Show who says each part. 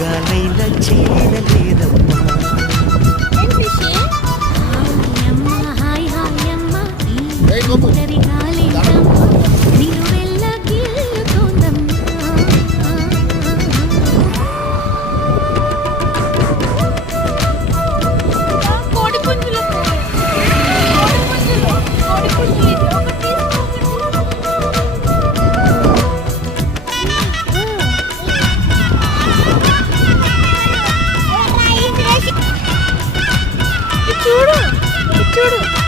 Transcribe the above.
Speaker 1: మార్గాలైనా చూడు. చూడు.